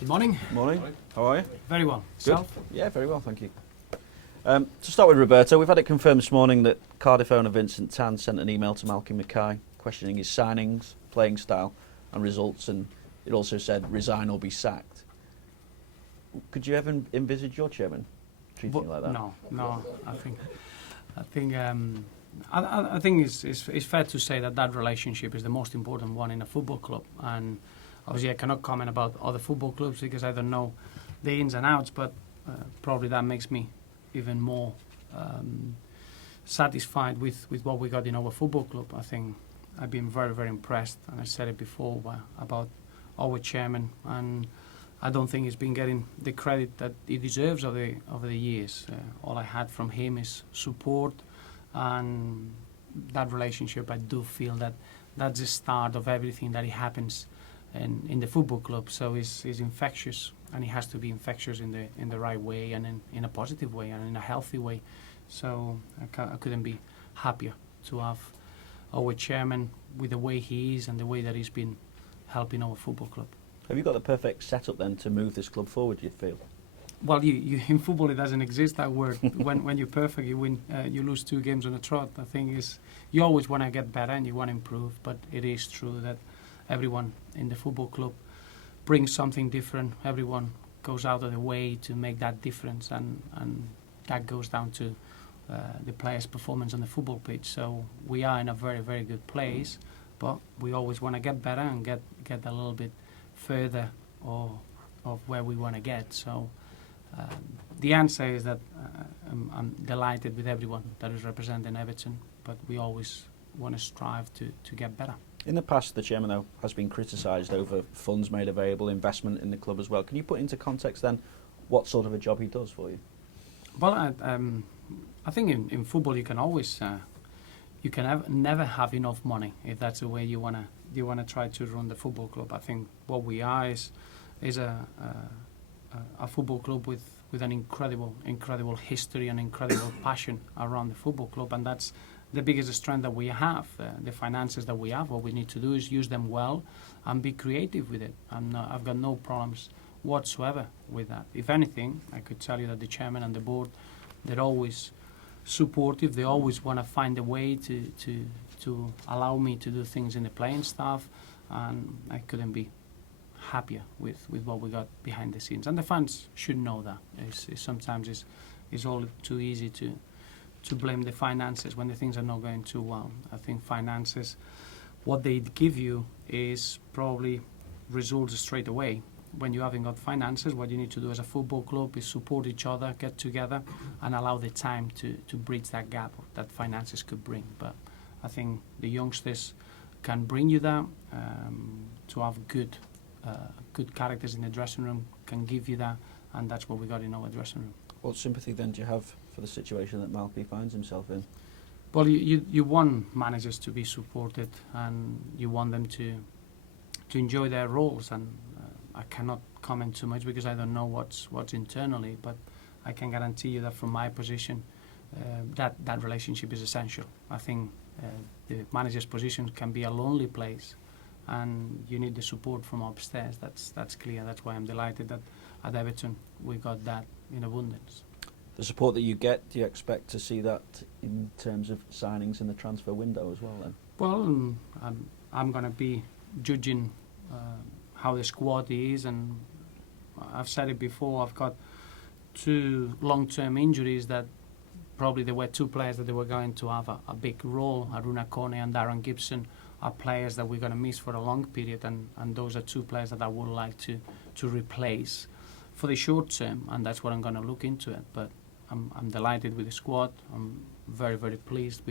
Good morning. Morning. How are you? Very well. Good. Self? Yeah, very well, thank you. To start with, Roberto, we've had it confirmed this morning that Cardiff owner Vincent Tan sent an email to Malky Mackay questioning his signings, playing style and results, and it also said resign or be sacked. Could you ever envisage your chairman treating you like that? No. I think it's fair to say that relationship is the most important one in a football club, and obviously I cannot comment about other football clubs because I don't know the ins and outs, but probably that makes me even more satisfied with what we got in our football club. I think I've been very, very impressed, and I said it before about our chairman, and I don't think he's been getting the credit that he deserves over the years. All I had from him is support, and that relationship, I do feel that that's the start of everything that happens in the football club. So it's infectious, and it has to be infectious in the right way, and in a positive way, and in a healthy way. So I couldn't be happier to have our chairman with the way he is and the way that he's been helping our football club. Have you got the perfect setup then to move this club forward, you feel? Well, you in football it doesn't exist, that word. when you're perfect, you win. You lose 2 games on a trot. I think you always want to get better and you want to improve. But it is true that everyone in the football club brings something different. Everyone goes out of the way to make that difference, and that goes down to the players' performance on the football pitch. So we are in a very, very good place, but we always want to get better and get a little bit further of where we want to get. So the answer is that I'm delighted with everyone that is representing Everton, but we always want to strive to get better. In the past, the chairman, though, has been criticised over funds made available, investment in the club as well. Can you put into context then what sort of a job he does for you? Well, I think in football you can always never have enough money if that's the way you wanna try to run the football club. I think what we are is a football club with an incredible history and incredible passion around the football club, and that's the biggest strength that we have. The finances that we have, what we need to do is use them well and be creative with it. I've got no problems whatsoever with that. If anything, I could tell you that the chairman and the board, they're always supportive. They always want to find a way to allow me to do things in the playing staff, and I couldn't be happier with what we got behind the scenes. And the fans should know that. Sometimes it's all too easy to blame the finances when the things are not going too well. I think finances, what they give you is probably results straight away. When you haven't got finances, what you need to do as a football club is support each other, get together, and allow the time to bridge that gap that finances could bring. But I think the youngsters can bring you that. To have good characters in the dressing room can give you that, and that's what we got in our dressing room. What sympathy then do you have for the situation that Malky finds himself in? Well, you want managers to be supported, and you want them to enjoy their roles, and I cannot comment too much because I don't know what's internally, but I can guarantee you that from my position, that relationship is essential. I think the manager's position can be a lonely place, and you need the support from upstairs. That's clear. That's why I'm delighted that at Everton we got that in abundance. The support that you get, do you expect to see that in terms of signings in the transfer window as well then? Well, I'm going to be judging how the squad is, and I've said it before, I've got 2 long-term injuries that probably there were 2 players that they were going to have a big role. Aruna Kone and Darren Gibson are players that we're going to miss for a long period, and those are 2 players that I would like to replace for the short term, and that's what I'm going to look into it. But I'm delighted with the squad. I'm very, very pleased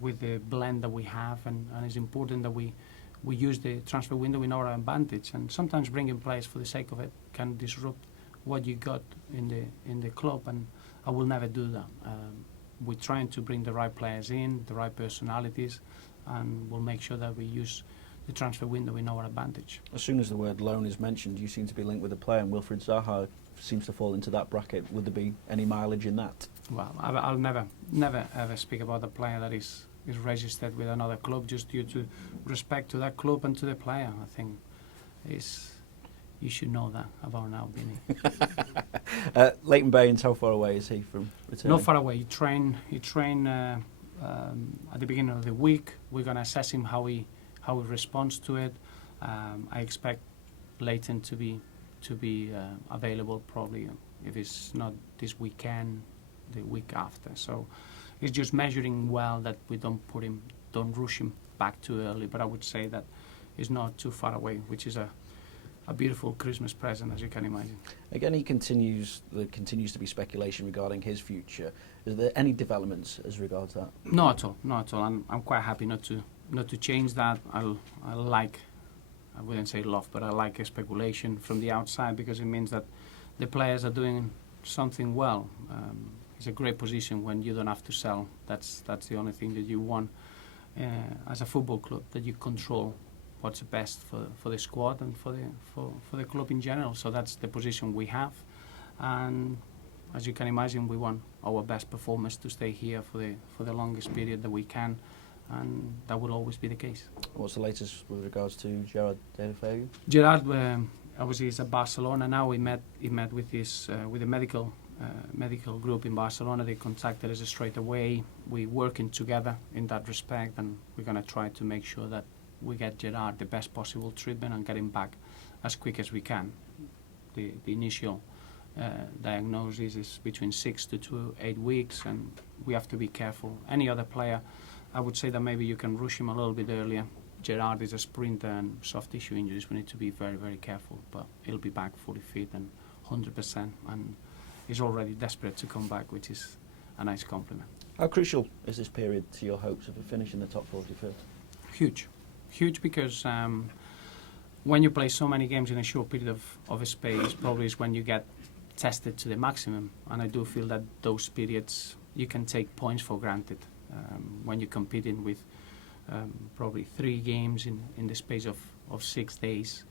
with the blend that we have, and it's important that we use the transfer window in our advantage, and sometimes bringing players for the sake of it can disrupt what you got in the club, and I will never do that. We're trying to bring the right players in, the right personalities, and we'll make sure that we use the transfer window in our advantage. As soon as the word loan is mentioned, you seem to be linked with a player, and Wilfried Zaha seems to fall into that bracket. Would there be any mileage in that? Well, I'll never ever speak about a player that is registered with another club, just due to respect to that club and to the player. I think You should know that about now, Vinny. Leighton Baines, how far away is he from returning? Not far away. He train at the beginning of the week. We're gonna assess him how he responds to it. I expect Leighton to be available probably, if it's not this weekend, the week after. So it's just measuring well that we don't rush him back too early. But I would say that it's not too far away, which is a beautiful Christmas present, as you can imagine. Again, there continues to be speculation regarding his future. Is there any developments as regards that? Not at all. I'm quite happy not to change that. I wouldn't say love, but I like speculation from the outside, because it means that the players are doing something well. It's a great position when you don't have to sell. That's the only thing that you want as a football club, that you control what's best for the squad and for the club in general. So that's the position we have, and as you can imagine, we want our best performers to stay here for the longest period that we can, and that will always be the case. What's the latest with regards to Gerard Deulofeu? Gerard obviously is at Barcelona now. He met with the medical group in Barcelona. They contacted us straight away. We're working together in that respect, and we're going to try to make sure that we get Gerard the best possible treatment and get him back as quick as we can. The initial diagnosis is between 6 to 8 weeks, and we have to be careful. Any other player, I would say that maybe you can rush him a little bit earlier. Gerard is a sprinter, and soft tissue injuries, we need to be very, very careful. But he'll be back fully fit and 100%, and he's already desperate to come back, which is a nice compliment. How crucial is this period to your hopes of finishing the top 45th? Huge, because when you play so many games in a short period of space, probably is when you get tested to the maximum. And I do feel that those periods, you can take points for granted. When you're competing with probably 3 games in the space of 6 days,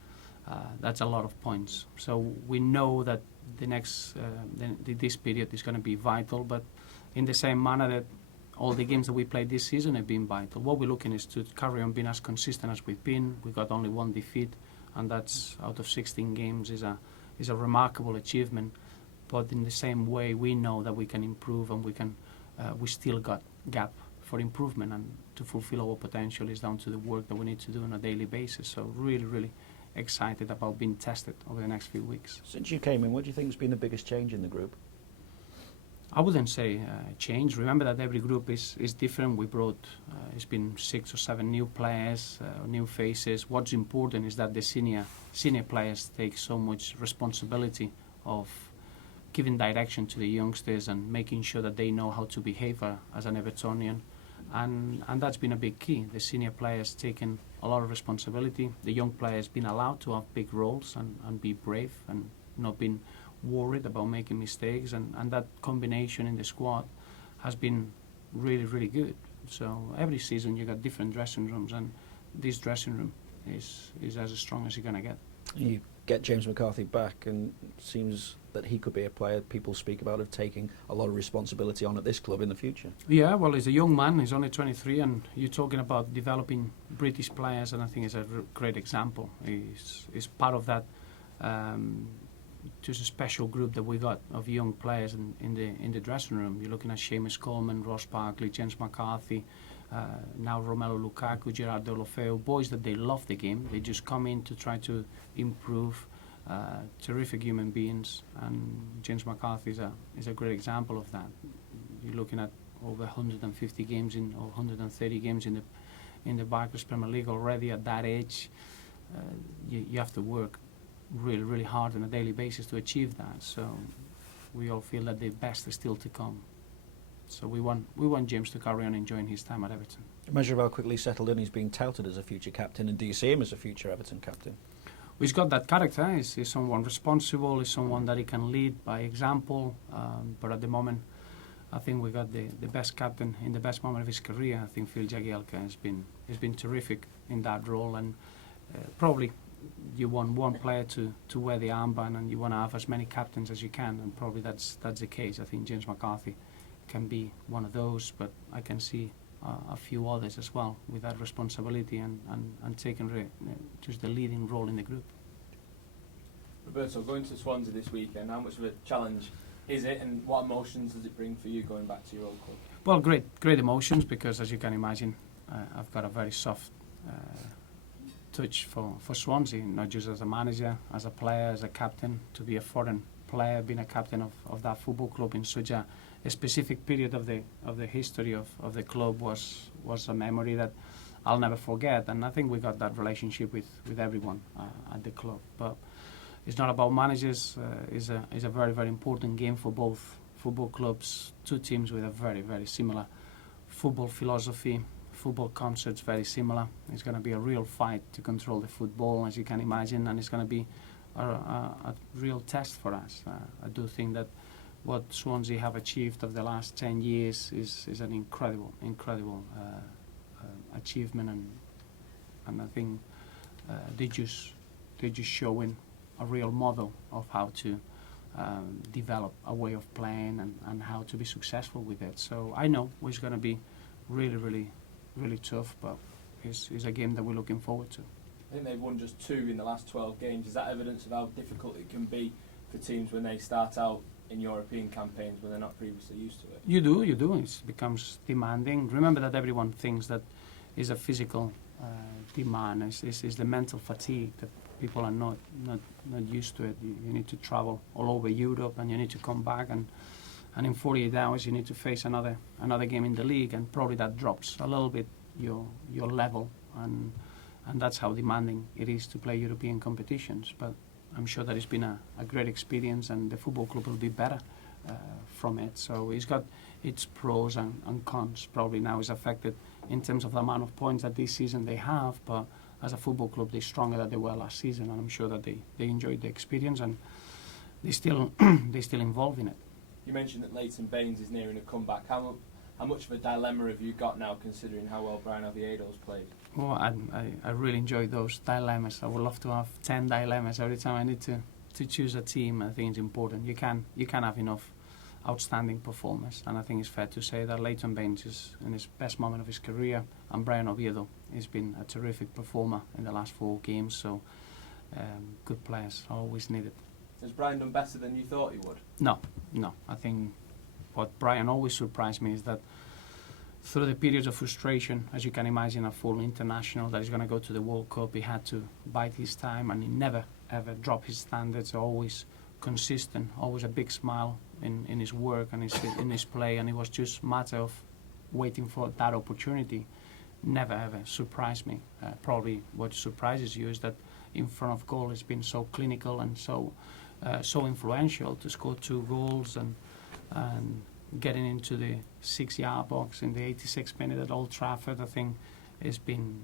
that's a lot of points. So we know that this period is going to be vital, but in the same manner that all the games that we played this season have been vital. What we're looking is to carry on being as consistent as we've been. We got only 1 defeat, and that's out of 16 games is a remarkable achievement. But in the same way, we know that we can improve, and we still got gap for improvement, and to fulfill our potential is down to the work that we need to do on a daily basis. So really excited about being tested over the next few weeks. Since you came in, what do you think has been the biggest change in the group? I wouldn't say change. Remember that every group is different. We brought, it's been 6 or 7 new players, new faces. What's important is that the senior players take so much responsibility of giving direction to the youngsters and making sure that they know how to behave as an Evertonian. And that's been a big key. The senior players taking a lot of responsibility. The young players been allowed to have big roles and be brave and not been worried about making mistakes, and that combination in the squad has been really good. So every season you got different dressing rooms, and this dressing room is as strong as you're going to get. You get James McCarthy back, and it seems that he could be a player people speak about of taking a lot of responsibility on at this club in the future. Yeah, well, he's a young man. He's only 23, and you're talking about developing British players, and I think he's a great example. He's part of that just a special group that we got of young players in the dressing room. You're looking at Seamus Coleman, Ross Barkley, James McCarthy, now Romelu Lukaku, Gerard Deulofeu, boys that they love the game. They just come in to try to improve. Terrific human beings, and James McCarthy is a great example of that. You're looking at over 150 games or 130 games in the Barclays Premier League already at that age. You have to work really hard on a daily basis to achieve that. So we all feel that the best is still to come. So we want James to carry on enjoying his time at Everton. Managerial quickly settled in. He's being touted as a future captain, and do you see him as a future Everton captain? He's got that character. He's someone responsible. He's someone that he can lead by example. But at the moment, I think we got the best captain in the best moment of his career. I think Phil Jagielka has been terrific in that role, and probably you want one player to wear the armband, and you want to have as many captains as you can, and probably that's the case. I think James McCarthy can be one of those, but I can see a few others as well with that responsibility and taking just the leading role in the group. Roberto, going to Swansea this weekend, how much of a challenge is it, and what emotions does it bring for you going back to your old club? Well, great emotions, because as you can imagine, I've got a very soft touch for Swansea, not just as a manager, as a player, as a captain. To be a foreign player, being a captain of that football club in such a specific period of the history of the club was a memory that I'll never forget. And I think we got that relationship with everyone at the club. But it's not about managers. It's a very, very important game for both football clubs, two teams with a very, very similar football philosophy, football concepts very similar. It's going to be a real fight to control the football, as you can imagine, and it's going to be a real test for us. I do think that what Swansea have achieved over the last 10 years is an incredible achievement, and I think they just showing a real model of how to develop a way of playing and how to be successful with it. So I know it's going to be really tough, but it's a game that we're looking forward to. I think they've won just 2 in the last 12 games. Is that evidence of how difficult it can be for teams when they start out in European campaigns when they're not previously used to it? You do. It becomes demanding. Remember that everyone thinks that is a physical demand. It's the mental fatigue that people are not used to it. You need to travel all over Europe, and you need to come back, and in 48 hours you need to face another game in the league, and probably that drops a little bit your level, and that's how demanding it is to play European competitions. But I'm sure that it's been a great experience, and the football club will be better from it. So it's got its pros and cons. Probably now is affected in terms of the amount of points that this season they have, but as a football club they're stronger than they were last season, and I'm sure that they enjoyed the experience, and they still involved in it. You mentioned that Leighton Baines is nearing a comeback. How much of a dilemma have you got now, considering how well Brian Oviedo's played? Well, I really enjoy those dilemmas. I would love to have 10 dilemmas every time I need to choose a team. I think it's important. You can have enough outstanding performers, and I think it's fair to say that Leighton Baines is in his best moment of his career, and Brian Oviedo has been a terrific performer in the last 4 games. So good players are always needed. Has Brian done better than you thought he would? No. I think what Brian always surprised me is that through the periods of frustration, as you can imagine, a full international that is going to go to the World Cup, he had to bide his time, and he never ever dropped his standards. Always consistent, always a big smile in his work and in his play, and it was just a matter of waiting for that opportunity. Never ever surprised me. Probably what surprises you is that in front of goal it's been so clinical and so influential to score 2 goals and getting into the 6-yard box in the 86th minute at Old Trafford. I think it's been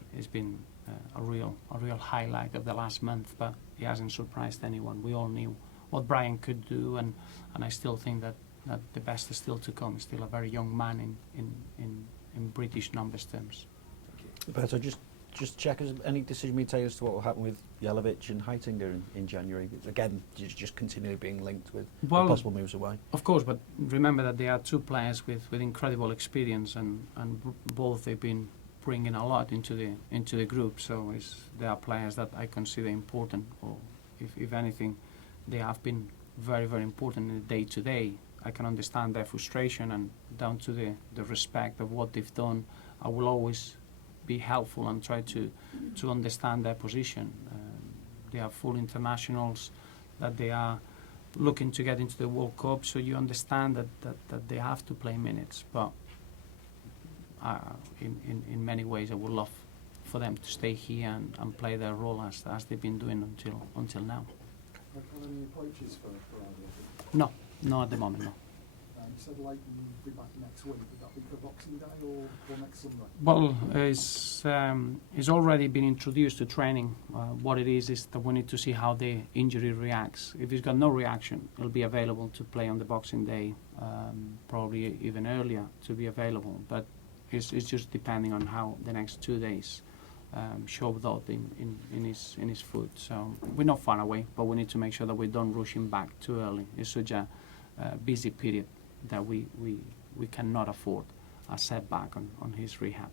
a real highlight of the last month, but he hasn't surprised anyone. We all knew what Brian could do, and I still think that the best is still to come. He's still a very young man in British numbers terms. Roberto, just check, has any decision been taken as to what will happen with Jelavic and Heitinger in January? Again, just continually being linked with possible moves away. Of course, but remember that they are 2 players with incredible experience, and both they've been bringing a lot into the group. So they are players that I consider important, or if anything, they have been very, very important in the day-to-day. I can understand their frustration, and down to the respect of what they've done, I will always be helpful and try to understand their position. They are full internationals, that they are looking to get into the World Cup, so you understand that they have to play minutes. But in many ways I would love for them to stay here and play their role as they've been doing until now. Have you had any approaches for No, at the moment, no. You said Leighton will be back next week. Would that be for Boxing Day or next Sunday? Well, it's already been introduced to training. What it is that we need to see how the injury reacts. If he's got no reaction, he'll be available to play on the Boxing Day, probably even earlier to be available. But it's just depending on how the next 2 days show that in his foot. So we're not far away, but we need to make sure that we don't rush him back too early. It's such a busy period that we cannot afford a setback on his rehab.